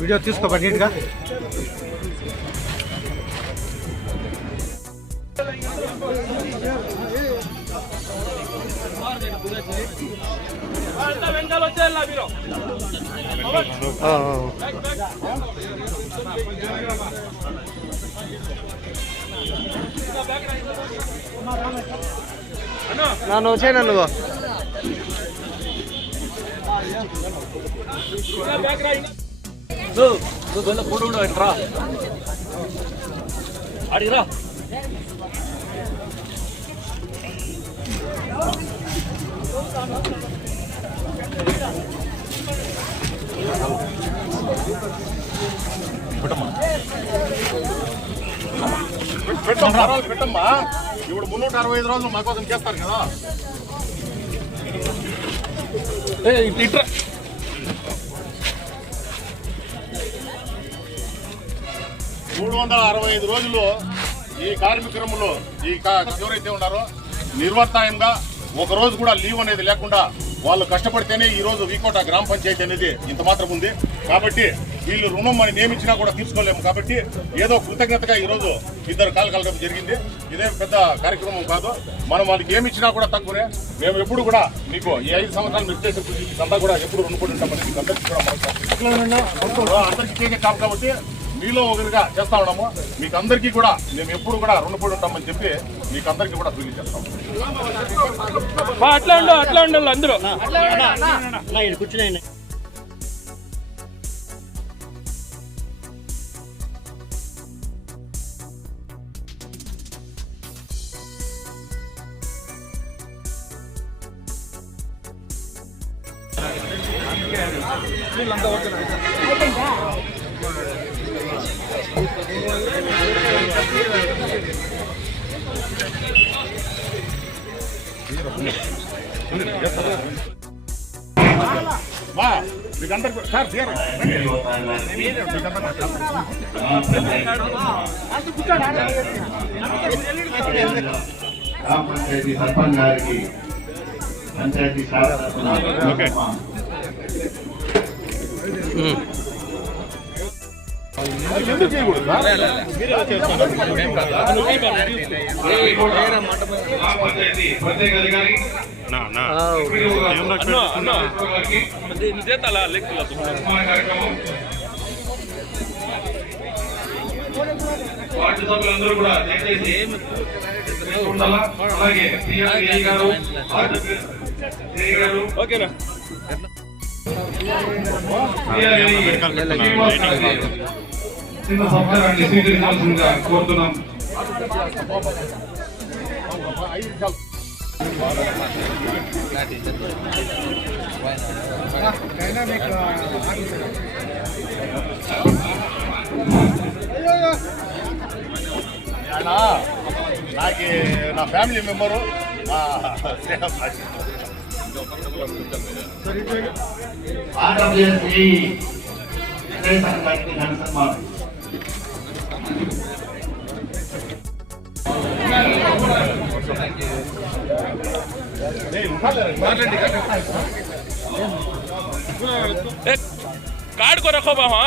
Video తీసుకో నీట్గా. ನಾನು వచ్చాయి నువ్వు నువ్వు ఫోటో రా అడిగిరా. పెట్టమ్మా. ఇప్పుడు 365 రోజులు మా కోసం చేస్తారు కదా. ఇట్రా 365 రోజులు ఈ కార్మికులు ఎవరైతే ఉన్నారో నిర్వర్తాయంగా ఒక రోజు కూడా లీవ్ అనేది లేకుండా వాళ్ళు కష్టపడితేనే ఈ రోజు వీకోట గ్రామ పంచాయతీ అనేది ఇంత మాత్రం ఉంది. కాబట్టి వీళ్ళు రుణం మనం నియమించినా కూడా తీసుకోలేము. కాబట్టి ఏదో కృతజ్ఞతగా ఈ రోజు 2 కాలు కలగడం జరిగింది. ఇదే పెద్ద కార్యక్రమం కాదు. మనం వాళ్ళకి ఏమి ఇచ్చినా కూడా తక్కువనే. మేము ఎప్పుడు కూడా మీకు ఈ 5 సంవత్సరాలు మీరు చేసే అంతా కూడా ఎప్పుడు రుణపడి ఉంటామని మీకు అందరికీ కూడా అందరికీ చేసే కాదు. కాబట్టి మీలో ఒకరిగా చేస్తా ఉన్నాము. మీకు అందరికీ కూడా మేము ఎప్పుడు కూడా రుణపడి ఉంటామని చెప్పి మీకు అందరికీ కూడా ఫీల్ చేస్తాము. అట్లా ఉండాలి అందరూ కూర్చున్నాయి. పంచాయతీ సర్పంచ్ గారికి పంచాయతీ ప్రత్యేక అధికారి వార్డు సభ్యులందరూ కూడా దయచేసి అలాగే ఓకేనా చిన్న సత్కారాన్ని స్వీకరించాల్సిందిగా కోరుతున్నాం. నాకు నా ఫ్యామిలీ మెంబరు कार्ड को रखो बाबा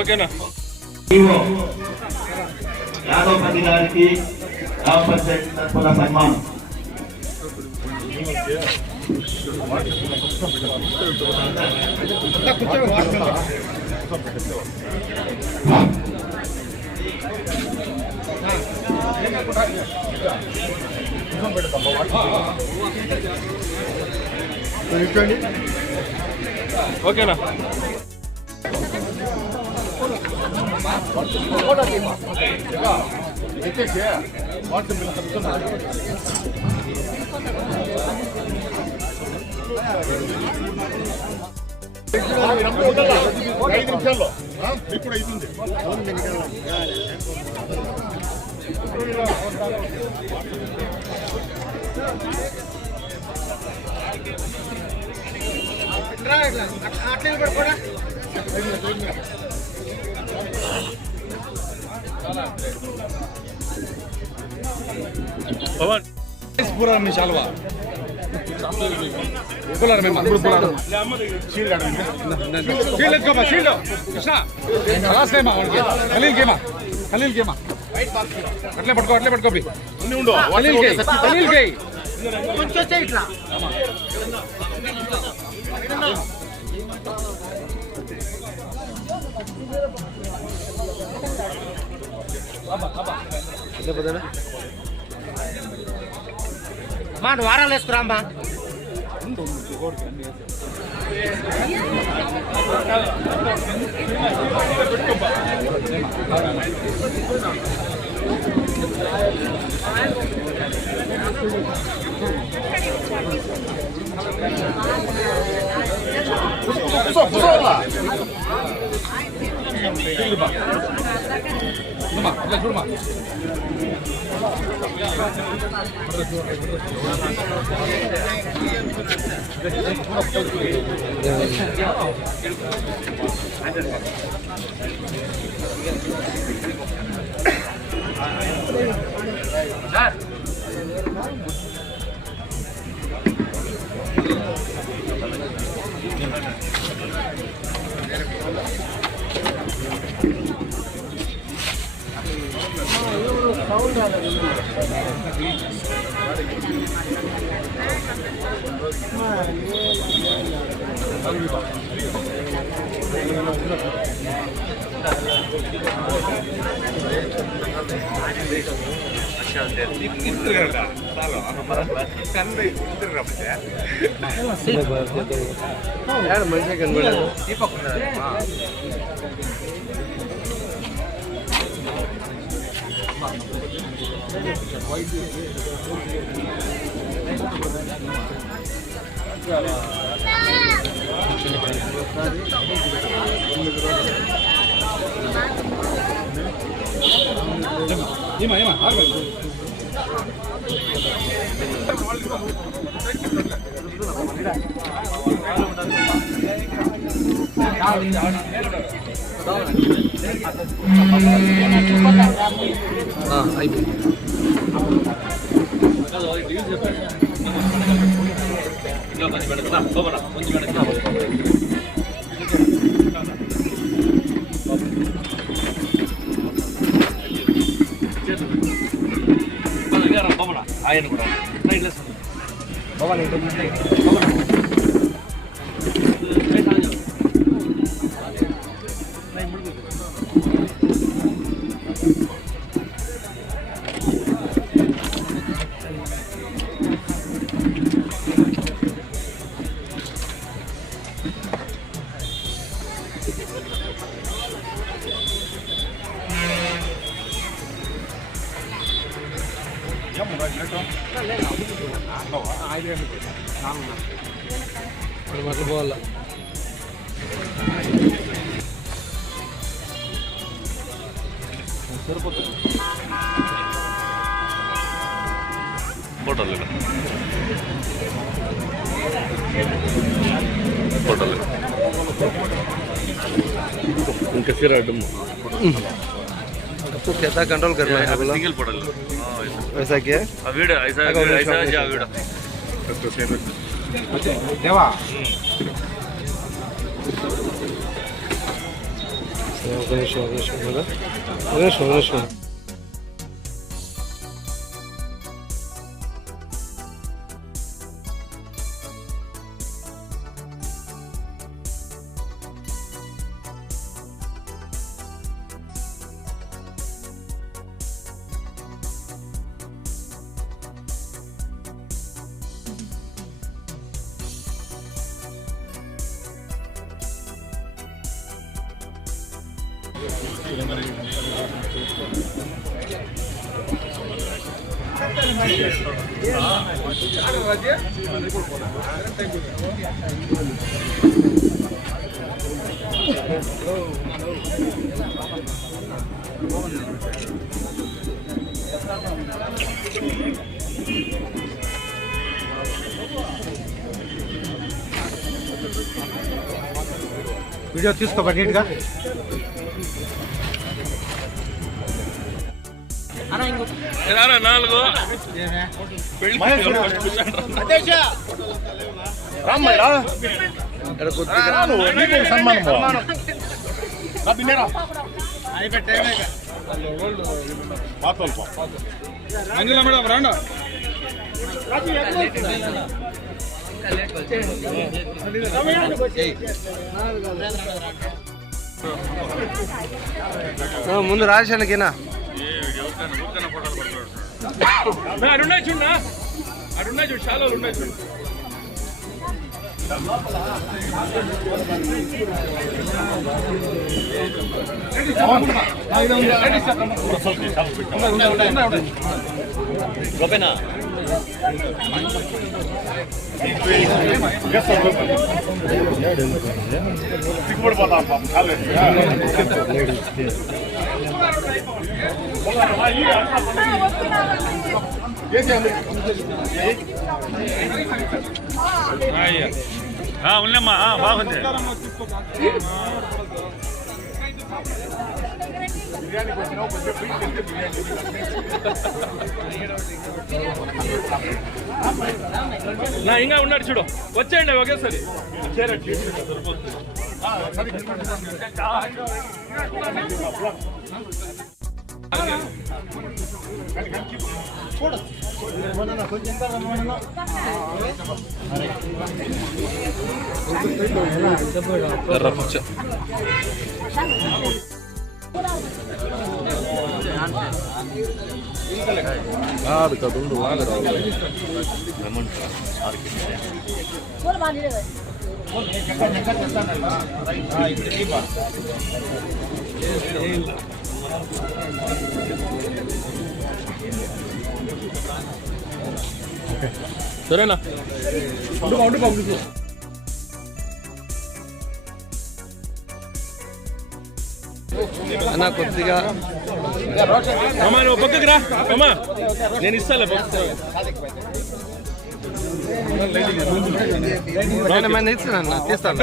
ओके ना यादव पति गारी ग्राम पंचायत तरफुన సన్మానం ఓకేనా 5 నిమిషాల్లో మీకు కూడా అవుతుంది. పవన్ అట్లే పట్టుకో మాట వారాలు వేసుకురామ్మా. చూడమా మంచిగా కనబడలేదు. ఆయన కూడా పోవాల ఫోటోలు ఫోటోలు उनके सिर तो कैसा कंट्रोल करना है बोला? सिंगल पड़ल वैसा क्या है? वीडियो ऐसा ऐसा जा वीडियो देवा गणेश వీడియో తీసుకో నీట్గా. నాలుగు మంజుల మేడం రాండా. ముందు రాజానికినా అడున్నాయి చూడ అడున్నాయి చూడు చాలా ఉన్నాయి చూడు. గోపేనా సిగ్గుపడిపోతా ఉన్నమ్మా బాగుంది. నా ఇంకా ఉన్నాడు చూడు, వచ్చేయండి ఒకేసారి. కాదు కదుండు సరేనా అన్న కొద్దిగా అమ్మా నువ్వు పక్కకి రా అమ్మా, నేను ఇస్తాలే ఇస్తానన్న తీస్తాను.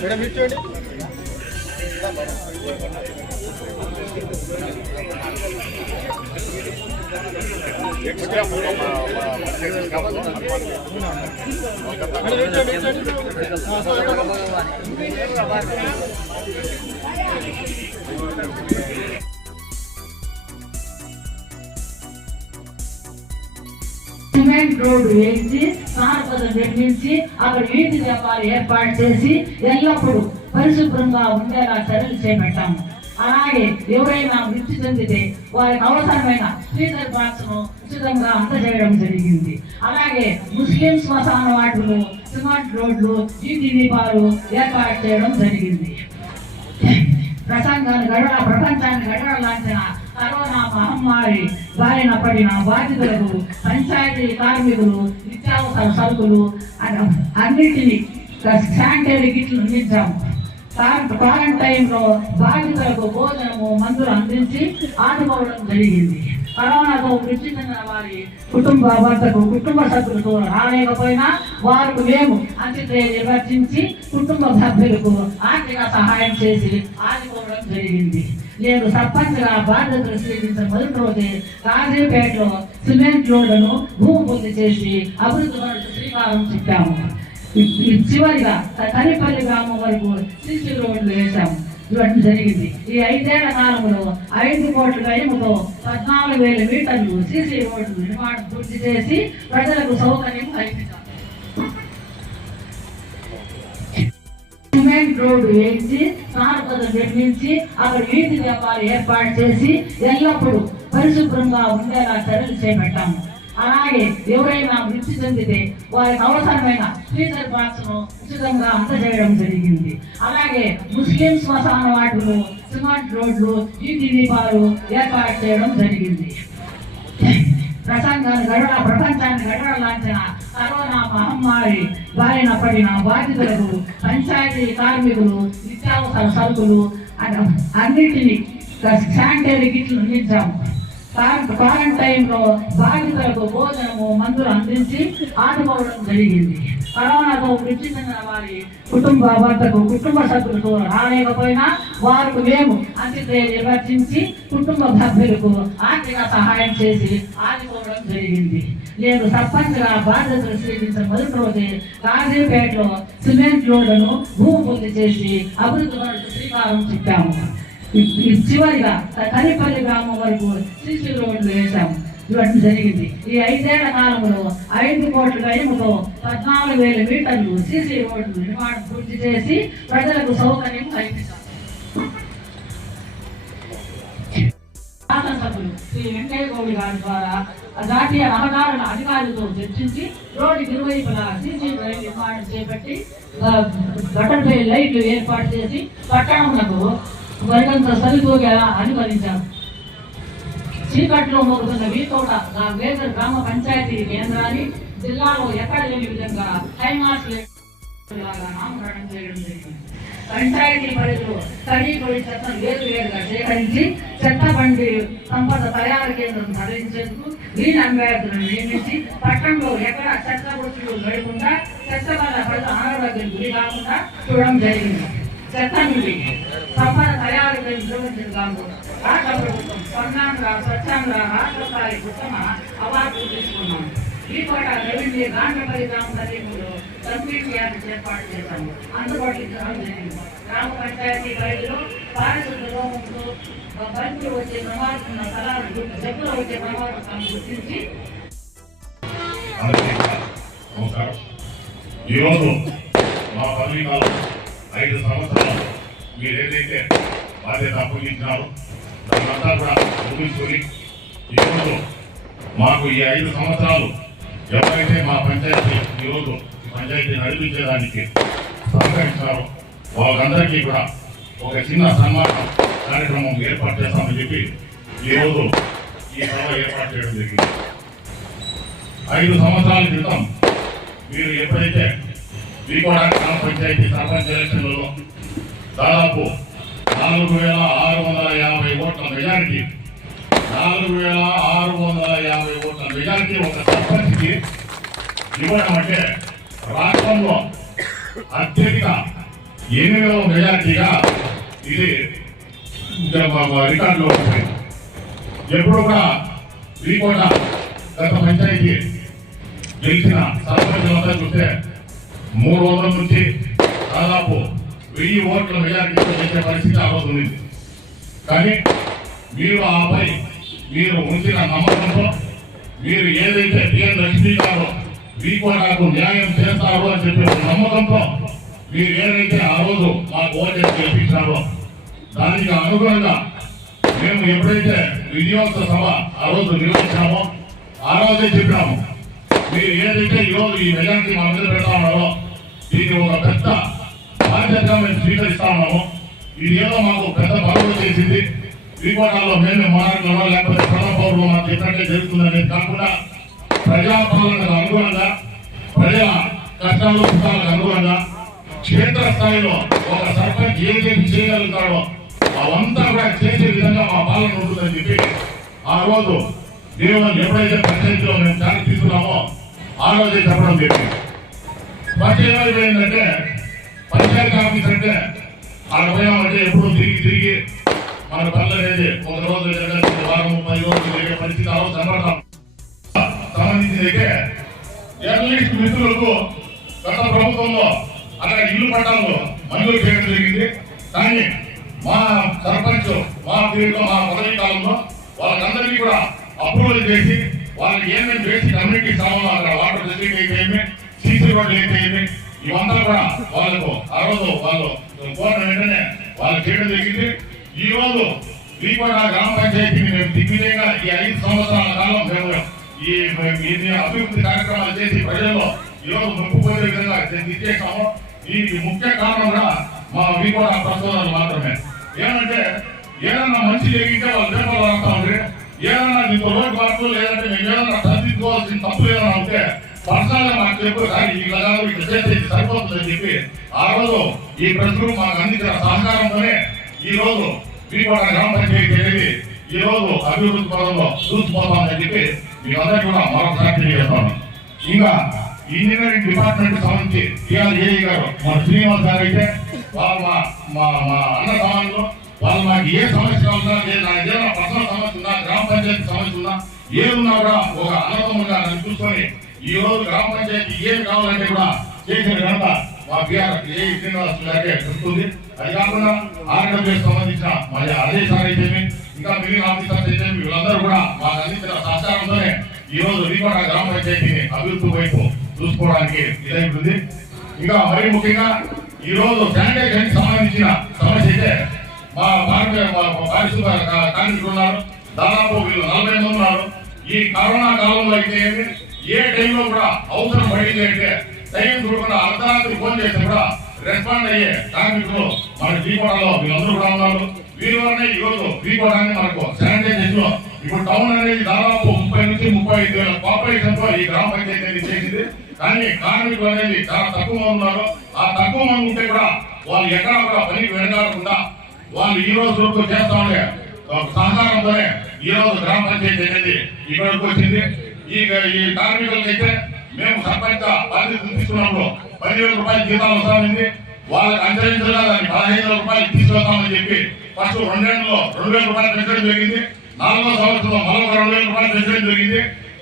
మేడం ఇచ్చండి. సిమెంట్ రోడ్డు వేసి సార్పదం నిర్మించి అక్కడ వీధి దీపాలు ఏర్పాటు చేసి ఎల్లప్పుడూ పరిశుభ్రంగా ఉండేలా చర్యలు చేపట్టాము. అలాగే ఎవరైనా మృతి చెందితే వారికి అవసరమైన ఫ్రీజర్ బాక్స్ ను ఉచితంగా అందజేయడం జరిగింది. అలాగే ముస్లిం శ్మశాన వాటిలు సిమెంట్ రోడ్లు వీధి దీపాలు ఏర్పాటు చేయడం జరిగింది. ప్రపంచాన్ని గడవలాంచిన కరోనా మహమ్మారి బారిన పడిన బాధితులకు పంచాయతీ కార్మికులు నిత్యావసర సరుకులు అన్నిటినీ శానిటరీ కిట్లు అందించాము. క్వారంటైన్ లో బాధితులకు భోజనము మందులు అందించి ఆదుకోవడం జరిగింది. కరోనాతో మృతి చెందిన వారి కుటుంబ సభ్యులతో రాలేకపోయినా వారికి మేము అంత్యక్రియ నిర్వర్తించి కుటుంబ సభ్యులకు ఆర్థిక సహాయం చేసి ఆదుకోవడం జరిగింది. నేను సర్పంచ్గా బాధ్యతలు స్వీకరించిన మొదటి రోజే రాజీపేటలో సిమెంట్ రోడ్లను భూమి పూజ చేసి అభివృద్ధి పనులకు శ్రీకారం చుట్టాము. చివరిగా కనిపల్లి గ్రామం వరకు సిసి రోడ్లు వేశాము. ఇవన్నీ జరిగింది. ఈ 5 ఏళ్ల కాలంలో 5 కోట్ల వ్యయంతో 14,000 మీటర్లు సిసి రోడ్లు నిర్మాణం పూర్తి చేసి ప్రజలకు సౌకర్యం కల్పించారు. సిమెంట్ రోడ్డు వేయించి సారపదం నిర్మించి అక్కడ వీధి వ్యాపారం ఏర్పాటు చేసి ఎల్లప్పుడూ పరిశుభ్రంగా ఉండేలా చర్యలు చేపట్టాము. అలాగే ఎవరైనా మృతి చెందితే వారికి అవసరమైన ఫ్రీజర్ బాక్స్ ను ఉచితంగా అందజేయడం జరిగింది. అలాగే ముస్లిం శ్మశాన వాటిలో సిమెంట్ రోడ్లు వీధి దీపాలు ఏర్పాటు చేయడం జరిగింది. ప్రపంచాన్ని గడవలాంచిన కరోనా మహమ్మారి బారిన పడిన బాధితులకు పంచాయతీ కార్మికులు నిత్యావసర సరుకులు అన్నింటినీ శానిటరీ కిట్లు అందించాము. క్వారంటైన్ లో బాధితులకు భోజనము మందులు అందించి ఆదుకోవడం జరిగింది. కరోనాతో మృతి చెందిన వారి కుటుంబ సభ్యులతో రాలేకపోయినా వారికి మేము అంత్యక్రియ నిర్వర్తించి కుటుంబ సభ్యులకు ఆర్థిక సహాయం చేసి ఆదుకోవడం జరిగింది. నేను సర్పంచ్గా బాధ్యతలు స్వీకరించిన మొదటి రోజే కాజీపేటలో సిమెంట్ రోడ్లను భూమి పూర్తి చేసి అభివృద్ధి పనులకు శ్రీకారం చుట్టాము. చివరిగా కనిపల్లి గ్రామం వరకు సిసి రోడ్లు వేశాము. ఇవన్నీ జరిగింది. ఈ 5 ఏళ్ల కాలంలో 5 కోట్ల వ్యయంతో 14,000 మీటర్లు సిసి రోడ్లు నిర్మాణం పూర్తి చేసి ప్రజలకు సౌకర్యం కల్పించారు. శాసనసభ్యులు శ్రీ వెంకయ్య గౌడ్ గారి ద్వారా జాతీయ రహదారుల అధికారులతో చర్చించి రోడ్డు ఇరువైపులా సిసి డ్రైవ్ నిర్మాణం చేపట్టి బటర్ఫ్లై లైట్లు ఏర్పాటు చేసి పట్టణంలో మరికంత సరితూగేలా అనుమతించారు. చీకట్లో మోగుతున్న వీతోట వేగర్ గ్రామ పంచాయతీ కేంద్రాన్ని జిల్లాలో ఎక్కడ లేని విధంగా హైమాస్ నామకరణం చేయడం జరిగింది. పంచాయతీ పరిధిలో తడి పొడి చెత్తను వేరువేరుగా సేకరించి చెత్త బండి సంపద తయారు కేంద్రం తరలించేందుకు గ్రీన్ అంబేద్కర్ను నియమించి పట్టణంలో ఎక్కడ చెత్త బొచ్చులు లేకుండా చెత్త వల్ల ప్రజల అనారోగ్యం గురి కాకుండా చూడడం జరిగింది. చెత్త నుండి సంపద తయారు నిర్వహించడానికి రాష్ట్ర ప్రభుత్వం స్వచ్ఛాంధ్ర రాష్ట్ర స్థాయి ఉత్తమ అవార్డు తీసుకున్నాము. ఈ కోట రెవెన్యూ గాంధపల్లి గ్రామ సమీపంలో కమ్యూనిటీ యార్డ్ ఏర్పాటు చేశాము. అందుబాటులో జరిగింది. గ్రామ పంచాయతీ పరిధిలో పారిశుద్ధ లోపంతో బంతులు వచ్చే ప్రమాదం స్థలాలు జబ్బులు వచ్చే ప్రమాదం గుర్తించి ఈరోజు మా పదవీకాలం 5 సంవత్సరాలు మీరు ఏదైతే బాధ్యత అప్పగించినారో దాన్నంతా కూడా ముగించుకొని ఈరోజు మాకు ఈ 5 సంవత్సరాలు ఎవరైతే మా పంచాయతీ ఈరోజు పంచాయతీ నడిపించేదానికి సహకరించారో వాళ్ళందరికీ కూడా ఒక చిన్న సన్మాన కార్యక్రమం ఏర్పాటు చేస్తామని చెప్పి ఈరోజు ఈ సభ ఏర్పాటు చేయడం జరిగింది. 5 సంవత్సరాల క్రితం మీరు ఎప్పుడైతే వీకోట గ్రామ పంచాయతీ సర్పంచ్ ఎలక్షన్లలో దాదాపు 4,650 ఓట్ల మెజారిటీ 4,650 ఓట్ల మెజారిటీ ఒక సర్పంచ్కి ఇవ్వడం అంటే రాష్ట్రంలో అత్యధిక 8వ మెజారిటీగా ఇది రికార్డులో ఉంటుంది. ఎప్పుడు కూడా వీకోట గత పంచాయతీ గెలిచిన సర్పంచులంతా చూస్తే 300 నుంచి దాదాపు 1000 ఓట్ల మెజారిటీ చేసే పరిస్థితి ఆ రోజు ఉంది. కానీ మీరు ఆపై మీరు ఉంచిన నమ్మకంతో మీరు ఏదైతే టిఎన్ లక్ష్మీ గారు వీకోటకు న్యాయం చేస్తారో అని చెప్పి నమ్మకంతో మీరు ఏదైతే ఆ రోజు మాకు ఓటేసి గెలిపించారో దానికి అనుగుణంగా మేము ఎప్పుడైతే విజయోత్సవ సభ ఆ రోజు నిర్వహించామో ఆ రోజే చెప్పినాము, మీరు ఏదైతే ఈరోజు ఈ మెజారిటీ మన మీద పెడతా ఉన్నారో దీన్ని ఒక పెద్ద బాధ్యతగా మేము స్వీకరిస్తా ఉన్నాము. ఇది ఏదో మాకు పెద్ద బలం చేసింది, వీకోటాల్లో మేమే మారాటంలో లేకపోతే ప్రథమ పౌరులు మాకు చెప్పినట్టే జరుగుతుందనేది కాకుండా ప్రజాపాలనకు అనుగుణంగా ప్రజల కష్టాలు సుఖాలకు అనుగుణంగా క్షేత్ర స్థాయిలో ఒక సర్పంచ్ ఏదైతే చేయగలుగుతాడో అవంతా కూడా చేసే విధంగా మా పాలన ఉంటుందని చెప్పి ఆ రోజు దేవుని ఎప్పుడైతే పంచాయతీలో మేము దాన్ని తీసుకున్నామో ఆ రోజే చెప్పడం జరిగింది. ఫస్ట్ ఏమైపోయిందంటే పంచాయతీ ఆఫీస్ అంటే ఆడ పోయామంటే ఎప్పుడు తిరిగి మన పనులు అనేది ఒక రోజు వారం 10 రోజులు జరిగే పరిస్థితి ఆ రోజు సంబంధించింది అయితే జర్నలిస్ట్ మిత్రులకు గత ప్రభుత్వం మంజూరు చేయడం జరిగింది. కానీ మా సర్పంచ్ మా పీరియడ్లో మా పదవీ కాలంలో వాళ్ళకందరికీ కూడా అప్రూవల్ చేసి వాళ్ళకి ఏమేమి బేసిక్ కమ్యూనిటీ కావాలో అక్కడ వాటర్ ఫెసిలిటీ అయితే ఏమి, సీసీ రోడ్లు అయితే ఏమి, ఇవంతా కూడా వాళ్ళకు ఆ రోజు వాళ్ళు కోరిన వెంటనే వాళ్ళు చేయడం జరిగింది. ఈ రోజు వీకోట గ్రామ పంచాయతీని మేము దిగ్విజయంగా ఈ 5 సంవత్సరాల కాలం మేము ఈ అభివృద్ధి కార్యక్రమాలు చేసి ప్రజల్లో ఈ రోజు మొక్కుపోయే విధంగా ఇచ్చేసాము. దీనికి ముఖ్య కారణం కూడా మా వీకోట ప్రసోదరులు మాత్రమే. ఏమంటే ఏదన్నా మంచి జరిగితే వాళ్ళు పేపర్లు రాస్తా ఉంటే, ఏదన్నా దీంతో రోడ్ మార్పు లేదంటే మేము ఏదన్నా సరిదిద్దుకోవాల్సిన తప్పు ఏదైనా ఉంటే పర్సనల్ గా మాకు చెప్పు, కానీ ఇట్లా కాదు ఇట్లా చేస్తే సరిపోతుందని చెప్పి ఆ రోజు ఈ ప్రెస్ గ్రూప్ మాకు అందించిన సహకారంతోనే ఈ రోజు వీకోట గ్రామ పంచాయతీ అనేది ఈ రోజు అభివృద్ధి పదంలో చూసిపోతామని చెప్పి మీ అందరికీ కూడా మరొకసారి తెలియజేస్తాను. ఇంకా ఇంజనీరింగ్ డిపార్ట్మెంట్ సంబంధించి టిఆర్ఏ గారు మన శ్రీనివాస్ గారు అయితే వాళ్ళు మా అన్న సమాజంలో వాళ్ళు మాకు ఏ సమస్య కావాలన్నా ఏదైనా పర్సనల్ సమస్య ఉన్నా, గ్రామ పంచాయతీ సమస్య ఉన్నా, ఏదున్నా కూడా ఒక అన్నదమ్ముగా నన్ను చూసుకొని ఈ రోజు గ్రామ పంచాయతీ ఏమి కావాలంటే కూడా చేసిన ఘనత మా బిఆర్ ఏ శ్రీనివాస్ గారికి చెప్తుంది. అది కాకుండా ఆర్డబ్ల్యూఎస్ సంబంధించిన మరి ఆదేశాలు అయితే ఇంకా మిగిలిన ఆఫీసర్స్ అయితే వీళ్ళందరూ కూడా మాకు అందించిన సహకారంతోనే ఈ రోజు వీకోట గ్రామ పంచాయతీని అభివృద్ధి వైపు చూసుకోవడానికి ఇదైతుంది. ఇంకా మరి ముఖ్యంగా ఈ రోజు శానిటైజేషన్ సంబంధించిన సమస్య అయితే మా పారిశుద్ధ కార్మికులు ఉన్నారు. దాదాపు వీళ్ళు 40 మంది ఉన్నారు. ఈ కరోనా కాలంలో అయితే ఏమి ఏ టైంలో కూడా అవసరం పడింది అంటే టైం చూడకుండా అర్ధరాత్రి ఫోన్ చేస్తే కూడా రెస్పాండ్ అయ్యే కార్మికులు మన వీకోటలో వీళ్ళందరూ కూడా ఉన్నారు. వీరి వల్లనే ఈ రోజు వీకోటాన్ని మనకు శానిటైజేషన్ లో ఇప్పుడు టౌన్ అనేది దాదాపు 30 నుంచి 35 వేల పాపులేషన్ తో ఈ గ్రామ పంచాయతీ అనేది చేసింది. కానీ కార్మికులు అనేది చాలా తక్కువ మంది ఉన్నారు. ఆ తక్కువ మంది ఉంటే కూడా వాళ్ళు ఎక్కడా కూడా పనికి వెనకాడకుండా వాళ్ళు ఈ రోజు వరకు చేస్తా ఉండే సహకారంతోనే ఈ రోజు గ్రామ పంచాయతీ అనేది ఇక్కడికి వచ్చింది. ఈ కార్మికులకైతే మేము సర్పంచ్ బాధ్యత తీసుకున్నప్పుడు 10,000 రూపాయల జీతాలు వస్తామని వాళ్ళకి అంచరించగా దాన్ని 15,000 రూపాయలు తీసుకొస్తామని చెప్పి ఫస్ట్ 2 ఏళ్లలో 2,000 రూపాయలు పెంచడం జరిగింది. 4వ సంవత్సరంలో మరొక 2,000 రూపాయలు పెంచడం జరిగింది.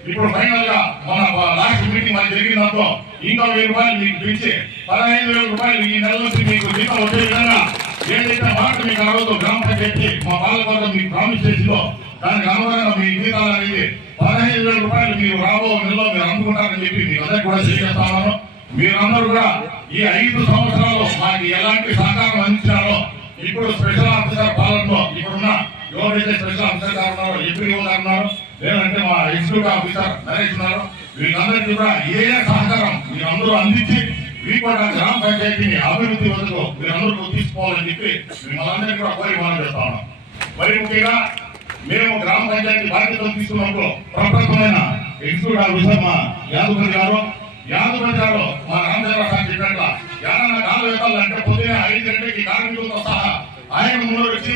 ఇప్పుడు ఫైనల్ గా మన లాస్ట్ మీటింగ్ మనకి జరిగిన దాంట్లో ఇంకా 1,000 రూపాయలు మీకు పెంచి 15,000 రూపాయలు ఈ నెల నుంచి మీకు జీతం వచ్చే విధంగా ఏదైతే మాట మీకు ఆ రోజు గ్రామ పంచాయతీ మా పాలకవర్గం మీకు ప్రామిస్ చేసిందో దానికి అనుగుణంగా మీ జీతాలు అనేది 15,000 రూపాయలు మీరు రాబో నెలలో మీరు అందుకుంటారని చెప్పి మీకు అందరికీ కూడా తెలియజేస్తాను. మీరందరూ కూడా ఈ 5 సంవత్సరాలు మాకు ఎలాంటి సహకారం అందించారో ఇప్పుడు స్పెషల్ ఆఫీసర్ పాలనలో ఇప్పుడున్న ఎవరైతే స్పెషల్ ఆఫీసర్ గారు ఉన్నారో, ఎంపీఓ గారు ఉన్నారు, లేదంటే మా ఎగ్జిక్యూటివ్ ఆఫీసర్ నరేష్ ఉన్నారు, వీళ్ళందరికీ కూడా ఏ సహకారం మీరందరూ అందించి వీకోట గ్రామ పంచాయతీని అభివృద్ధి వరకు మీరందరూ తీసుకోవాలని చెప్పి మిమ్మల్ని కూడా కోరి మనం చేస్తా ఉన్నాం. మరి ముఖ్యంగా మేము గ్రామ పంచాయతీ బాధ్యతలు తీసుకున్నప్పుడు ప్రప్రథమైన ఎగ్జిక్యూటివ్ ఆఫీసర్ మా యాదవ్ గారు మా రామచంద్ర సార్ చెప్పినట్ల ఏదన్నా కాలు వేయాలంటే పొద్దున 5 గంటలకి కార్మికులతో సహా ఆయన ముందు వచ్చి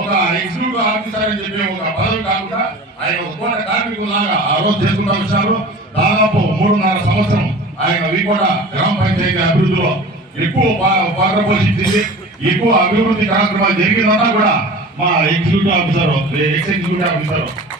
ఒక ఎగ్జిక్యూటివ్ ఆఫీసర్ అని చెప్పి ఒక పదవి కాకుండా ఆయన ఒక కోట కార్మికులాగా ఆ రోజు చేసుకుంటూ వచ్చారు. దాదాపు 3.5 సంవత్సరం ఆయన వీకోట గ్రామ పంచాయతీ అభివృద్ధిలో ఎక్కువ పాత్ర పోషించింది. ఎక్కువ అభివృద్ధి కార్యక్రమాలు జరిగిందంతా కూడా మా ఎగ్జిక్యూటివ్ ఆఫీసర్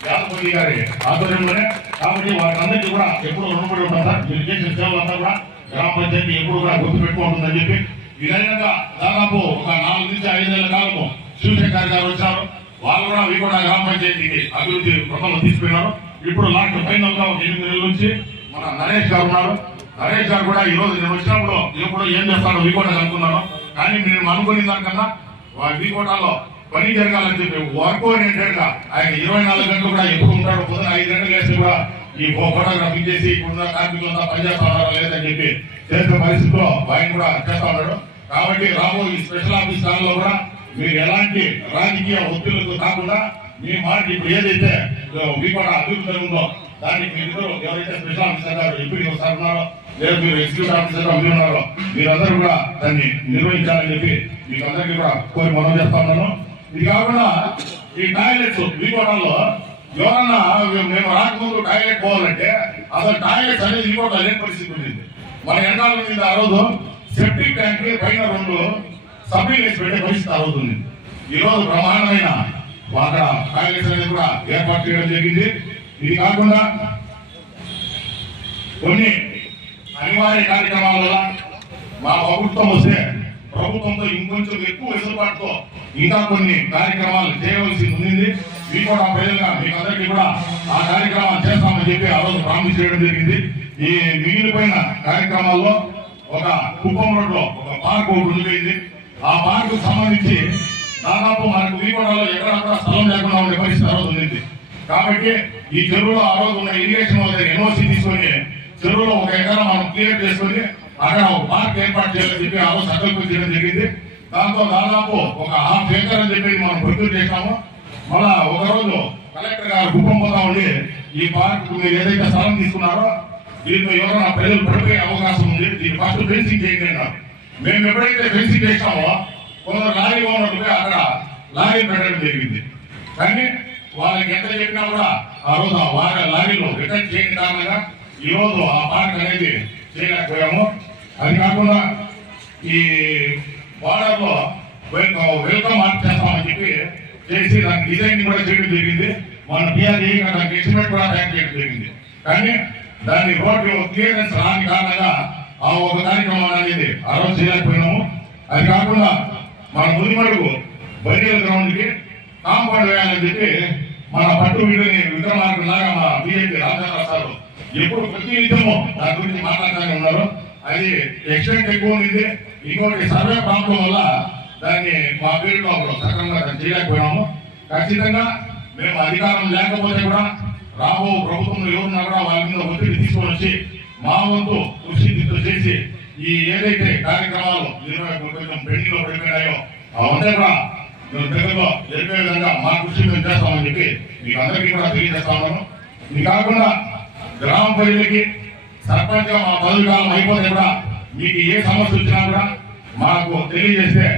యాదవ్ గారి ఆధ్వర్యంలోనే. కాబట్టి వారందరికీ కూడా ఎప్పుడు రుణపడి ఉంటాం సార్. మీరు చేసిన సేవలంతా కూడా గ్రామ పంచాయతీ ఎప్పుడు కూడా గుర్తు పెట్టుకుంటుందని చెప్పి విధంగా దాదాపు ఒక 4 నుంచి 5 ఏళ్ల కాలము శివశంకర్ గారు వచ్చారు. వాళ్ళు కూడా వీకోట గ్రామ పంచాయతీకి అభివృద్ధి ప్రథమలో తీసుకున్నారు. ఇప్పుడు లాస్ట్ ఫైనల్ గా 8 నెలల నుంచి మన నరేష్ గారు ఉన్నారు. నరేష్ గారు కూడా ఈ రోజు నేను వచ్చినప్పుడు ఎప్పుడు ఏం చేస్తాడో వీకోట అనుకున్నాను. కానీ మేము అనుకునే దానికన్నా వీకోటలో పని జరగాలని చెప్పి వర్క్ ఓరియంటెడ్ గా ఆయన 24 గంటలు కూడా ఎప్పుడు ఉంటాడు. పొద్దున 5 గంటలు వేసి కూడా ఈ ఫోటోగ్రఫీ చేసి ఇప్పుడున్న కార్మికులంతా పనిచేస్తున్నారా లేదని చెప్పి చేసే పరిస్థితిలో ఆయన కూడా చేస్తా ఉన్నాడు. కాబట్టి రాబోయే ఈ స్పెషల్ ఆఫీస్ కాలంలో కూడా మీరు ఎలాంటి రాజకీయ ఒత్తిళ్లకు కాకుండా మీ మాట ఇప్పుడు ఏదైతే వీకోట అభివృద్ధి ఉందో దానికి మీరు ఎవరైతే స్పెషల్ ఆఫీసర్ గారు ఎంపీ సార్ ఉన్నారో లేదా మీరు ఎగ్జిక్యూటివ్ ఆఫీసర్ గా ఉన్నారో మీరందరూ కూడా దాన్ని నిర్వహించాలని చెప్పి మీకు అందరికీ కూడా కోరి మనం చేస్తా ఉన్నాను. ఇది కాకుండా ఈ టాయిలెట్స్ వీకోటల్లో ఎవరన్నా మేము రాకముందు టాయిలెట్ పోవాలంటే అసలు టాయిలెట్స్ అనేది వీకోట లేని పరిస్థితి ఉండేది. మన ఎండాల మీద ఆ రోజు సెప్టిక్ ట్యాంక్ పైన 2 సబ్లీలు వేసి పెట్టే పరిస్థితి ఆ రోజు ఉంది. ఈ రోజు బ్రహ్మాండమైన అక్కడ టాయిలెట్స్ అనేది కూడా ఏర్పాటు చేయడం జరిగింది. ఇది కాకుండా కొన్ని అనివార్య కార్యక్రమాల వల్ల మా ప్రభుత్వం వస్తే ప్రభుత్వంతో ఇంకొంచెం ఎక్కువ వెసులుబాటుతో ఇంకా కొన్ని కార్యక్రమాలు చేయవలసి ఉంది. మీకు కూడా ప్రజలుగా మీకు అందరికీ కూడా ఆ కార్యక్రమాలు చేస్తామని చెప్పి ఆ రోజు ప్రామిస్ చేయడం జరిగింది. ఈ మిగిలిపోయిన కార్యక్రమాల్లో ఒక కుప్పం రోడ్ లో ఒక పార్క్ ఒకటి ఉండిపోయింది. ఆ పార్క్ సంబంధించి దాదాపు మనకు వీకోటలో ఎక్కడక్కడ స్థలం లేకుండా ఉండే పరిస్థితి ఆ రోజు ఉంది. కాబట్టి ఈ చెరువులో ఆ రోజు ఉన్న ఇరిగేషన్ వాళ్ళ ఎన్ఓసి తీసుకొని చెరువులో 1 ఎకరా మనం క్లియర్ చేసుకొని అక్కడ ఒక పార్క్ ఏర్పాటు చేయాలని చెప్పి ఆ రోజు సంకల్పం చేయడం జరిగింది. దాంతో దాదాపు ఒక 1/2 ఎకర్ అని చెప్పి మనం ప్రొడ్యూస్ చేసాము. మళ్ళా ఒక రోజు కలెక్టర్ గారు కుప్పం పోతా ఉండి ఈ పార్క్ మీరు ఏదైతే స్థలం తీసుకున్నారో దీంట్లో ఎవరైనా ప్రజలు పడిపోయే అవకాశం ఉంది, దీన్ని ఫస్ట్ ఫెన్సింగ్ చేయండి అన్నారు. మేము ఎప్పుడైతే ఫెన్సింగ్ చేసామో కొందరు లారీ ఓనర్లు అక్కడ లారీ పెట్టడం జరిగింది. కానీ వాళ్ళకి ఎంత చెప్పినా కూడా ఆ రోజు వారి లారీలో రిటర్న్ చేయని కారణంగా ఈ రోజు ఆ పార్క్ అనేది చేయలేకపోయాము. అది కాకుండా ఈ బార్డర్ లో వెల్కమ్ ఆర్ట్ చేస్తామని చెప్పి చేసి దానికి డిజైన్ కూడా చేయడం జరిగింది. మన పిఆర్ఏ దానికి ఎస్టిమేట్ కూడా తయారు చేయడం జరిగింది. కానీ దాని రోడ్డు క్లియరెన్స్ రాని కారణంగా ఆ ఒక కార్యక్రమం అనేది ఆ రోజు చేయలేకపోయినాము. అది కాకుండా మన ముదిమడుగు బైరియల్ గ్రౌండ్ కి కాంపౌండ్ వేయాలని చెప్పి మన పట్టు వీడిని విక్రమార్కు లాగా మా బిజెపి రాజేంద్ర సార్ ఎప్పుడు ప్రతి నిత్యము దాని గురించి మాట్లాడుతూనే ఉన్నారు. అది ఎక్స్టెంట్ ఎక్కువ ఉంది. ఇంకోటి సర్వే ప్రాబ్లం వల్ల దాన్ని మా పేరులో సక్రమంగా చేయలేకపోయినాము. ఖచ్చితంగా మేము అధికారం లేకపోతే కూడా రాబో ప్రభుత్వంలో ఎవరున్నా కూడా వాళ్ళ మీద ఒత్తిడి తీసుకొని వచ్చి మా వంతు కృషి చేసి ఈ ఏదైతే కార్యక్రమాలు కొంచెం పెండింగ్ లో పడిపోయినాయో అవన్నీ కూడా మేము దగ్గరలో జరిపే విధంగా మా కృషి మేము చేస్తామని చెప్పి మీకు అందరికీ కూడా తెలియజేస్తా ఉన్నాను. ఇది కాకుండా గ్రామ ప్రజలకి సర్పంచ్ మా పదవి కాలం అయిపోతే కూడా మీకు ఏ సమస్య వచ్చినా కూడా మాకు తెలియజేస్తే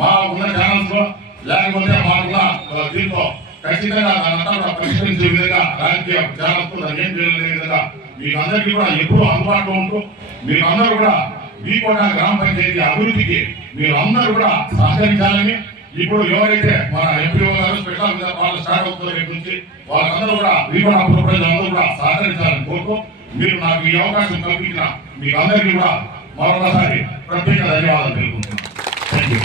మా ఉన్న ఛానల్స్ లో లేకపోతే మాకున్న దీంతో ఖచ్చితంగా దానంతా కూడా పరిష్కరించే విధంగా రాజకీయ ఛానల్స్ దాన్ని ఏం చేయలేని విధంగా మీకు అందరికీ కూడా ఎప్పుడూ అందుబాటులో ఉంటూ మీరు అందరూ కూడా వీకోట గ్రామ పంచాయతీ అభివృద్ధికి మీరు అందరూ కూడా సహకరించాలని ఇప్పుడు ఎవరైతే మన ఎంపీఓ గారు స్పెషల్ వాళ్ళు స్టార్ట్ అవుతారో రేపు నుంచి వాళ్ళందరూ కూడా వీకోట ప్రజలందరూ కూడా సహకరించాలని కోరుతూ మీరు నాకు ఈ అవకాశం కల్పించిన మీకు అందరికీ కూడా మరొకసారి ప్రత్యేక ధన్యవాదాలు తెలుపుకుంటున్నాను. Thank you.